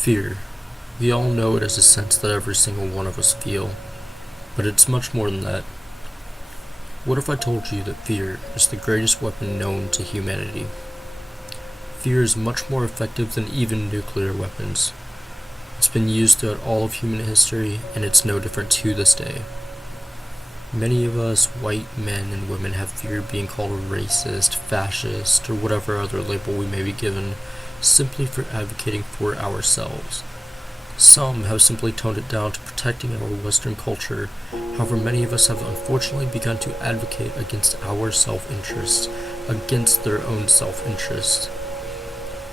Fear. We all know it as a sense that every single one of us feel, but it's much more than that. What if I told you that fear is the greatest weapon known to humanity? Fear is much more effective than even nuclear weapons. It's been used throughout all of human history, and it's no different to this day. Many of us white men and women have fear being called a racist, fascist, or whatever other label we may be given, simply for advocating for ourselves. Some have simply toned it down to protecting our Western culture. However, many of us have unfortunately begun to advocate against our self-interest, against their own self-interest.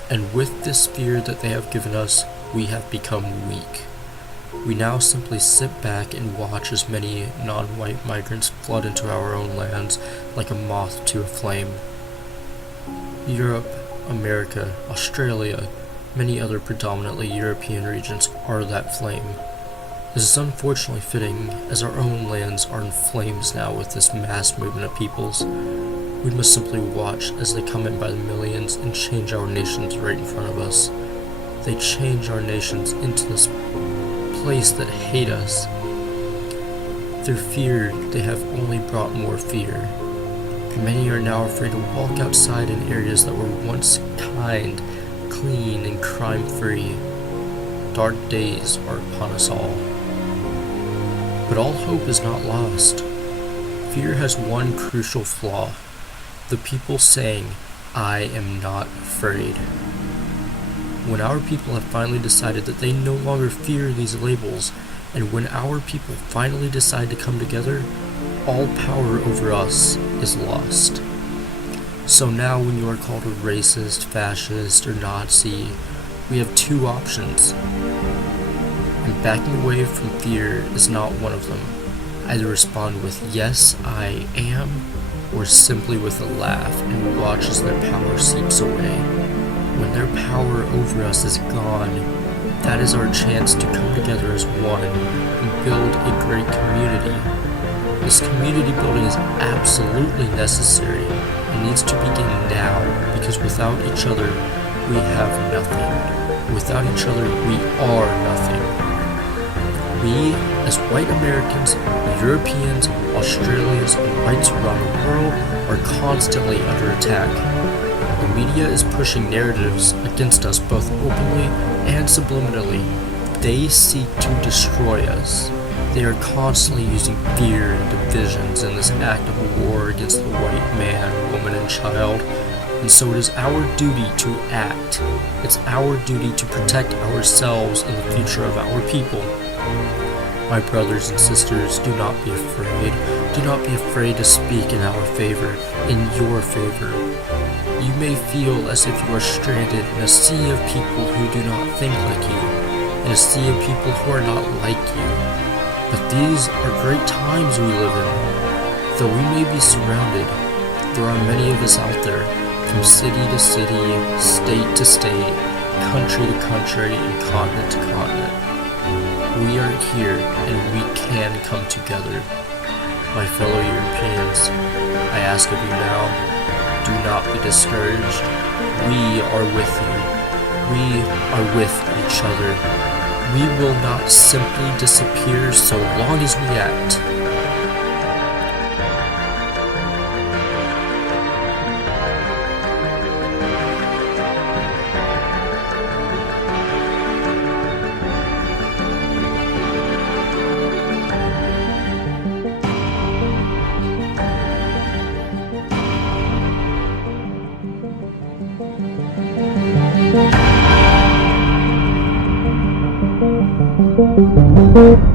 And with this fear that they have given us, we have become weak. We now simply sit back and watch as many non-white migrants flood into our own lands like a moth to a flame. Europe, America, Australia, many other predominantly European regions are that flame. This is unfortunately fitting, as our own lands are in flames now with this mass movement of peoples. We must simply watch as they come in by the millions and change our nations right in front of us. They change our nations into this place that hate us. Through fear, they have only brought more fear. Many are now afraid to walk outside in areas that were once kind, clean, and crime-free. Dark days are upon us all. But all hope is not lost. Fear has one crucial flaw: the people saying, "I am not afraid." When our people have finally decided that they no longer fear these labels, and when our people finally decide to come together, all power over us is lost. So now when you are called a racist, fascist, or Nazi, we have two options. And backing away from fear is not one of them. Either respond with "yes, I am," or simply with a laugh and watch as their power seeps away. When their power over us is gone, that is our chance to come together as one and build a great community. This community building is absolutely necessary and needs to begin now, because without each other, we have nothing. Without each other, we are nothing. We, as white Americans, Europeans, Australians, and whites around the world, are constantly under attack. The media is pushing narratives against us both openly and subliminally. They seek to destroy us. They are constantly using fear and divisions in this act of war against the white man, woman, and child. And so it is our duty to act. It's our duty to protect ourselves and the future of our people. My brothers and sisters, do not be afraid. Do not be afraid to speak in our favor, in your favor. You may feel as if you are stranded in a sea of people who do not think like you, in a sea of people who are not like you. But these are great times we live in. Though we may be surrounded, there are many of us out there, from city to city, state to state, country to country, and continent to continent. We are here, and we can come together. My fellow Europeans, I ask of you now, do not be discouraged. We are with you. We are with each other. We will not simply disappear so long as we act. Thank you.